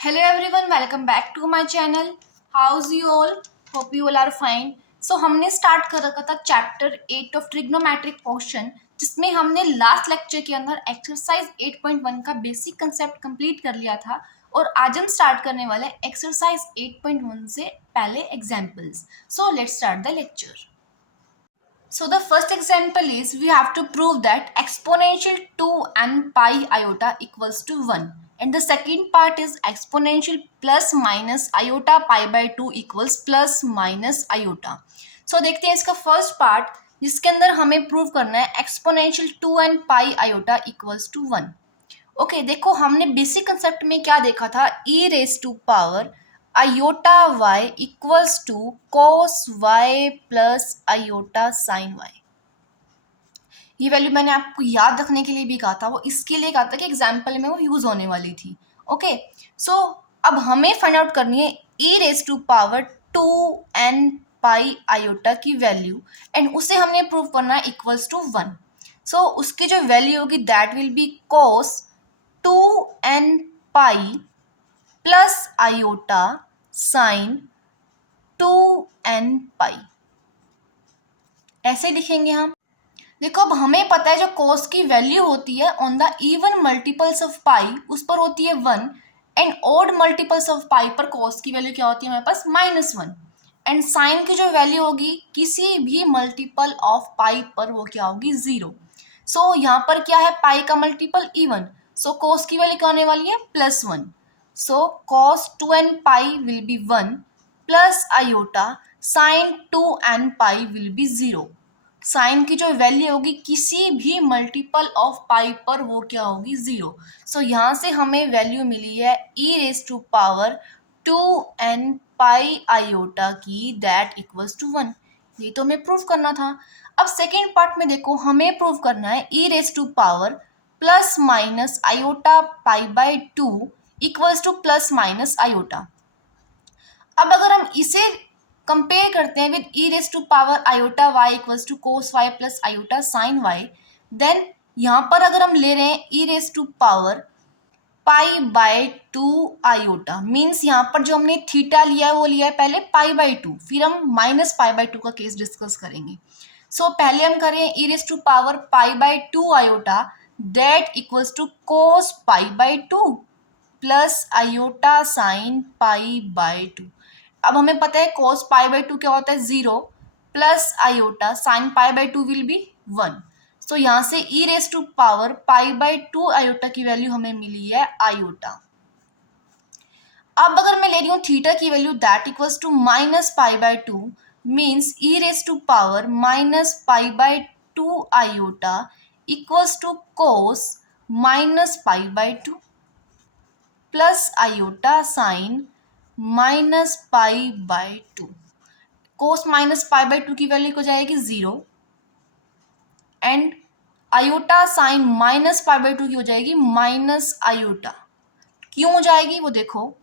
Hello everyone, welcome back to my channel. How's you all? Hope you all are fine. So हमने start कर रखा था chapter 8 of trigonometric portion, जिसमें हमने last lecture के अंदर एक्सरसाइज 8.1 का बेसिक कंसेप्ट कंप्लीट कर लिया था। और आज हम स्टार्ट करने वाले एक्सरसाइज 8.1 से पहले examples. So let's start the lecture. So the first example is we have to prove that exponential 2n pi iota equals to 1. And the second part is exponential plus minus iota pi by 2 equals plus minus iota. So देखते हैं इसका first part, जिसके अंदर हमें prove करना है exponential 2n pi iota equals to 1. Okay, देखो हमने बेसिक कंसेप्ट में क्या देखा था, e raise to power iota y equals to cos y plus iota sine y. ये वैल्यू मैंने आपको याद रखने के लिए भी कहा था, वो इसके लिए कहा था कि एग्जाम्पल में वो यूज होने वाली थी. ओके, सो अब हमें फाइंड आउट करनी है e raise to power 2n pi iota की वैल्यू, एंड उसे हमने प्रूव करना है इक्वल्स टू 1. सो उसकी जो वैल्यू होगी that will B cos 2n pi plus iota sine 2n पाई. ऐसे लिखेंगे हम. देखो अब हमें पता है जो कॉस की वैल्यू होती है on the even multiples of pi उस पर होती है 1, and odd multiples of pi पर कॉस की वैल्यू क्या होती है हमारे पास -1, एंड साइन की जो वैल्यू होगी किसी भी मल्टीपल ऑफ पाई पर वो क्या होगी 0. सो यहाँ पर क्या है पाई का मल्टीपल इवन, सो कॉस की वैल्यू क्या होने वाली है +1. So cos 2n pi will be 1 plus iota sine 2n pi will be 0. Sine की जो वैल्यू होगी किसी भी मल्टीपल ऑफ पाई पर वो क्या होगी 0. सो यहाँ से हमें वैल्यू मिली है e raise to power 2n pi iota की दैट इक्वल्स टू 1. ये तो हमें प्रूव करना था. अब सेकेंड पार्ट में देखो हमें प्रूव करना है e raise to power plus minus iota pi by 2 equals to plus minus iota. अब अगर हम इसे कंपेयर करते हैं with e raise to power iota y equals to cos y plus iota sine y, then यहाँ पर अगर हम ले रहे हैं e raise to power pi by 2 iota, means यहाँ पर जो हमने थीटा लिया है वो लिया है पहले पाई बाय 2, फिर हम माइनस पाई बाय 2 का केस डिस्कस करेंगे. सो पहले हम करें e raise to power pi by 2 iota that equals to cos pi by 2 plus iota sine pi by 2. अब हमें पता है cos पाई बाय 2 क्या होता है 0 plus iota sine pi by 2 will be 1. So यहाँ से e raise to power pi by 2 iota की वैल्यू हमें मिली है आयोटा. अब अगर मैं ले रही हूँ थीटा की value that equals to minus pi by 2, means e raise to power minus pi by 2 iota equals to cos minus pi by 2 plus iota sine minus pi by 2. Cos minus pi by 2 की value हो जाएगी 0, and iota sine minus pi by 2 की हो जाएगी minus iota. क्यों हो जाएगी वो देखो,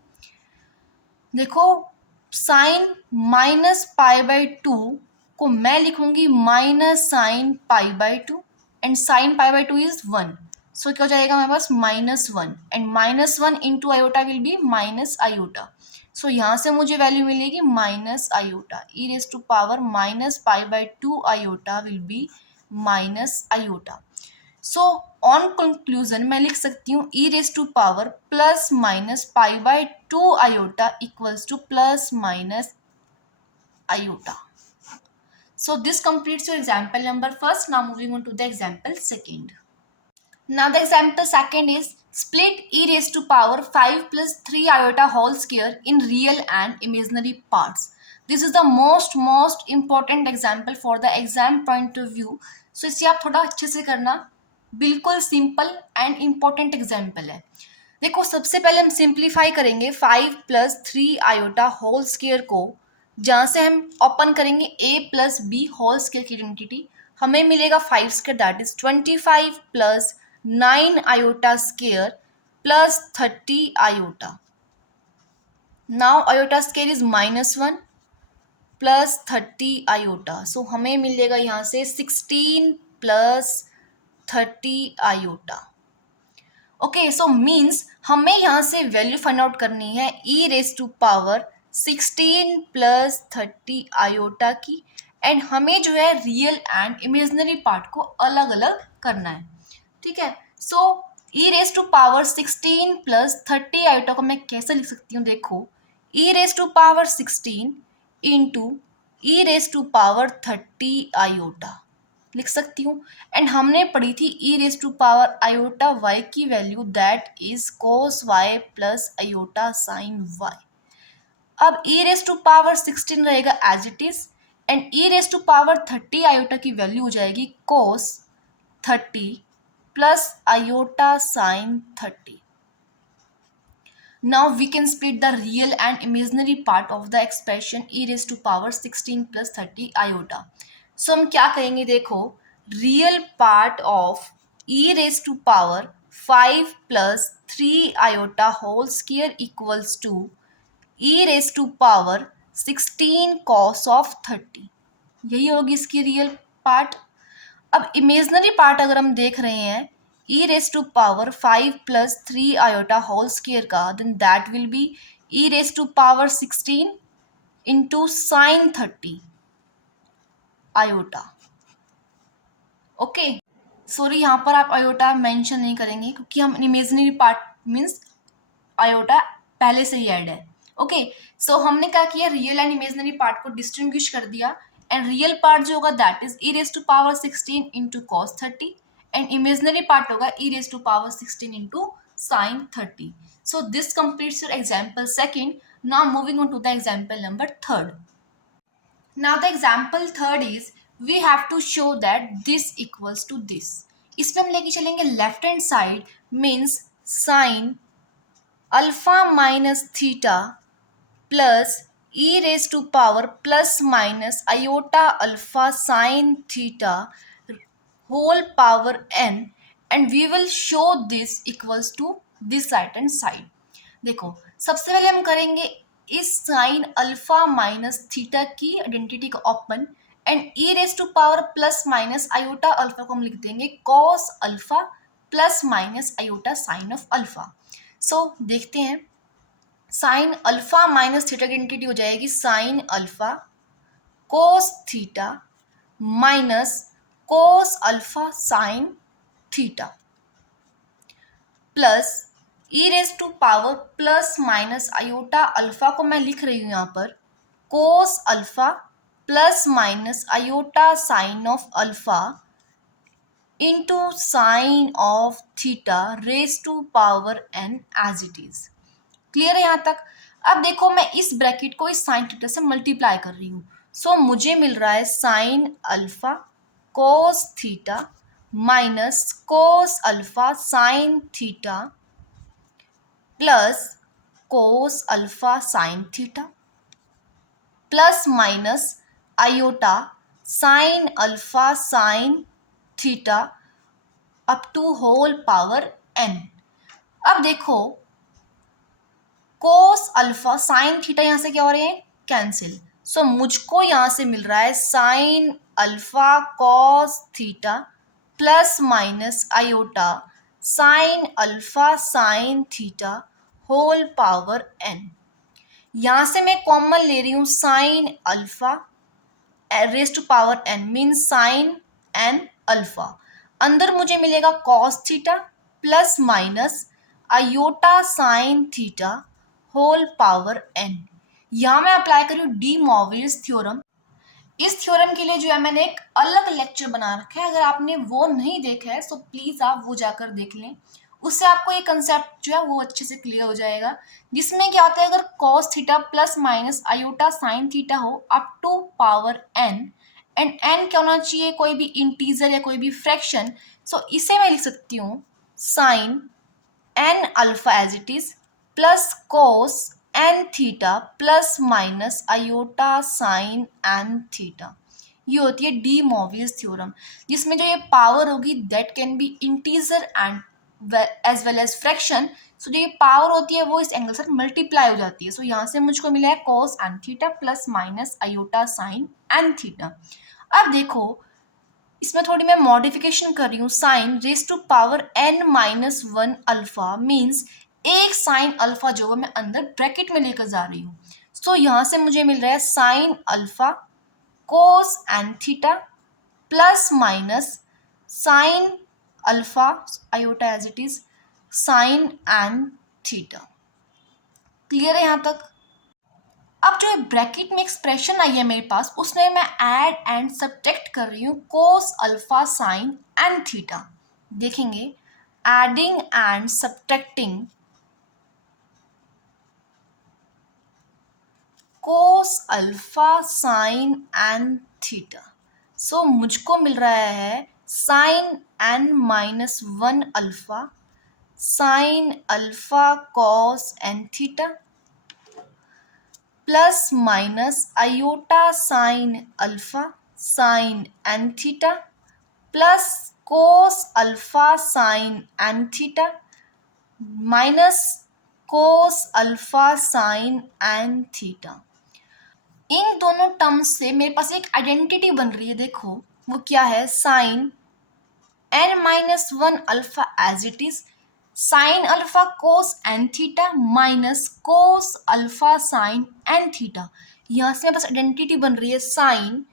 साइन माइनस पाई बाय 2 को मैं लिखूंगी minus sine pi by 2, and sine pi by 2 is 1. So क्या हो जाएगा हमारे पास -1, and -1 into iota will be minus iota. So यहाँ से मुझे वैल्यू मिलेगी minus iota. E raise to power minus pi by 2 iota will be minus iota. So on conclusion मैं लिख सकती हूँ e raise to power plus minus pi by 2 iota equals to plus minus iota. So this completes your example number first. Now moving on to the example second. Now the example second is split e raised to power 5 plus 3 iota whole square in real and imaginary parts. This is the most important example for the exam point of view. So इसे आप थोड़ा अच्छे से करना, बिल्कुल simple and important example है. देखो सबसे पहले हम सिंप्लीफाई करेंगे 5 प्लस 3 आयोटा होल स्क्वायर को, जहाँ से हम ओपन करेंगे a plus B whole square की आइडेंटिटी, हमें मिलेगा 5 square that is 25 plus 9 iota square plus 30 iota. Now iota square is -1 plus 30 iota. So हमें मिलेगा यहाँ से 16 plus 30 iota. Okay, so means हमें यहाँ से वैल्यू फाइंड आउट करनी है e raise to power 16 plus 30 iota की, एंड हमें जो है रियल एंड इमेजनरी पार्ट को अलग अलग करना है, ठीक है। So e raise to power 16 plus 30 iota को मैं कैसे लिख सकती हूँ, देखो e raise to power 16 into e raise to power 30 iota लिख सकती हूँ। एंड हमने पढ़ी थी e raise to power iota y की value that is cos y plus iota sine y। अब e रेज टू पावर 16 रहेगा as it is, and e raise to power 30 iota की वैल्यू हो जाएगी कोस 30 plus iota sign 30। Now we can split the real and imaginary part of the expression e raised to power 16 plus 30 iota. So हम क्या करेंगे, देखो real part of e raised to power 5 plus 3 iota whole square equals to e raised to power 16 cos of 30। यही होगी इसकी real part. अब imaginary part अगर हम देख रहे हैं e raise to power 5 plus 3 iota whole square का, then that will be e raise to power 16 into sine 30 iota. Okay, sorry यहाँ पर आप आयोटा मेंशन नहीं करेंगे क्योंकि हम इमेजनरी पार्ट मीन्स आयोटा पहले से ही ऐड है। ओके, सो हमने क्या किया, रियल एंड इमेजनरी पार्ट को डिस्टिंग्विश कर दिया, एंड रियल पार्ट जो होगा that is e raise to power 16 into cos 30, and imaginary part होगा e raise to power 16 into sine 30। So this completes your example second. Now moving on to the example number third. Now the example third is we have to show that this equals to this. इसमें हम लेके चलेंगे left hand side means sine alpha minus theta plus e raise to power plus minus iota alpha sine theta whole power n, and we will show this equals to this right hand side. देखो सबसे पहले हम करेंगे इस sine alpha minus theta की identity को open, and e raise to power plus minus iota alpha को हम लिख देंगे cos alpha plus minus iota sine of alpha. So देखते हैं, साइन अल्फा माइनस थीटा की आइडेंटिटी हो जाएगी sine alpha cos theta minus cos alpha sine theta plus e raise to power plus minus iota alpha को मैं लिख रही हूँ यहाँ पर cos alpha plus minus iota sine of alpha into sine of theta raise to power n as it is. Clear है यहाँ तक। अब देखो मैं इस ब्रैकेट को इस साइन थीटा से मल्टीप्लाई कर रही हूँ, सो मुझे मिल रहा है sine alpha cos theta minus cos alpha sine theta plus cos alpha sine theta plus minus iota sine alpha sine theta up to whole power n। अब देखो कोस अल्फा साइन थीटा यहाँ से क्या हो रहे हैं, कैंसिल। सो मुझको यहाँ से मिल रहा है sine alpha cos theta plus minus iota sine alpha sine theta whole power n। यहाँ से मैं कॉमन ले रही हूँ sine alpha raise to power n means sine n alpha, अंदर मुझे मिलेगा cos theta plus minus iota sine theta whole power n। यहाँ मैं अप्लाई करूँ डी मॉर्वियस थ्योरम। इस थ्योरम के लिए जो है मैंने एक अलग लेक्चर बना रखा है, अगर आपने वो नहीं देखा है सो प्लीज़ आप वो जाकर देख लें, उससे आपको ये कंसेप्ट जो है वो अच्छे से क्लियर हो जाएगा। जिसमें क्या होता है, अगर cos theta plus minus iota sine theta हो up to power n, and n क्या होना चाहिए, कोई भी इंटीजर या कोई भी फ्रैक्शन। सो इसे मैं लिख सकती हूँ sine n alpha as it is plus cos n theta plus minus iota sine n theta. ये होती है डी मॉर्वियस थ्योरम, जिसमें जो ये पावर होगी that can be integer and as well as fraction. So जो ये पावर होती है वो इस एंगल से मल्टीप्लाई हो जाती है। सो यहाँ से मुझको मिला है cos n theta plus minus iota sine n theta. अब देखो इसमें थोड़ी मैं मॉडिफिकेशन कर रही हूँ, sine raise to power n-1 alpha means एक साइन अल्फा जो है मैं अंदर ब्रैकेट में लेकर जा रही हूँ। तो यहाँ से मुझे मिल रहा है sine alpha cos N theta plus minus sine alpha iota as it is sine N theta. Clear है यहाँ तक? अब जो ब्रैकेट में एक्सप्रेशन आई है मेरे पास, उसमें मैं ऐड एंड सब्ट्रैक्ट कर रही हूँ cos alpha sine and theta. देखेंगे adding and subtracting cos alpha sine and theta. So मुझको मिल रहा है sine n-1 alpha sine alpha cos N theta plus minus iota sine alpha sine N theta plus cos alpha sine N theta minus cos alpha sine N theta. इन दोनों terms से मेरे पास एक identity बन रही है, देखो वो क्या है, sine n-1 alpha as it is sine alpha cos N theta minus cos alpha sine N theta. यहाँ से मेरे पास आइडेंटिटी बन रही है sine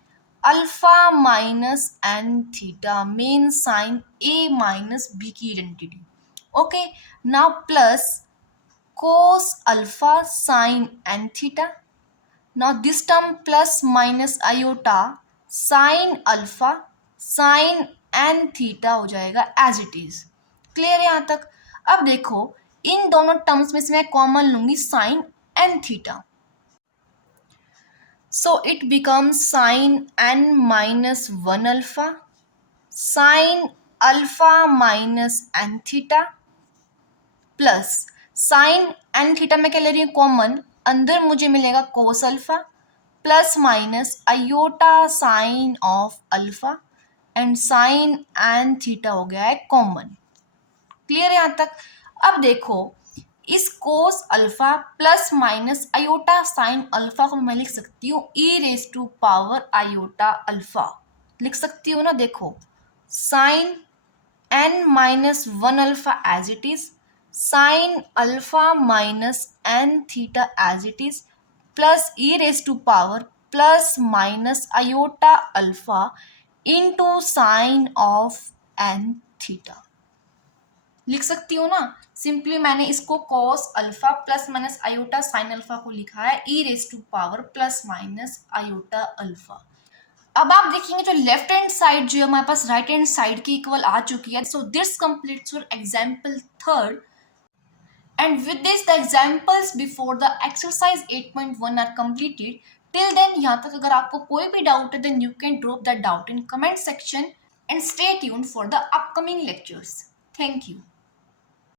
alpha minus N theta मेन साइन ए माइनस बी की identity. Okay, now plus cos alpha sine N theta. Now this term plus minus iota sine alpha sine N theta हो जाएगा एज इट इज। क्लियर है यहाँ तक? अब देखो इन दोनों टर्म्स में से मैं कॉमन लूंगी sine N theta, so it becomes sine n-1 alpha sine alpha minus N theta plus sine N theta में क्या ले रही हूँ कॉमन, अंदर मुझे मिलेगा cos alpha plus minus iota sine of alpha and sine N theta हो गया है कॉमन। क्लियर है यहाँ तक? अब देखो इस cos alpha plus minus iota sine alpha को मैं लिख सकती हूँ e raise to power iota alpha, लिख सकती हूँ ना। देखो sine n-1 alpha as it is sine alpha minus N theta as it is plus e raise to power plus minus iota alpha into sine of N theta, लिख सकती हूँ ना। Simply मैंने इसको cos alpha plus minus iota sine alpha को लिखा है e raise to power plus minus iota alpha. अब आप देखेंगे जो लेफ्ट हैंड साइड जो है हमारे पास राइट हैंड साइड की इक्वल आ चुकी है। So this completes your example third and with this the examples before the exercise 8.1 are completed. Till then यहाँ तक अगर आपको कोई भी डाउट है then you can drop that doubt in comment section and stay tuned for the upcoming lectures. Thank you.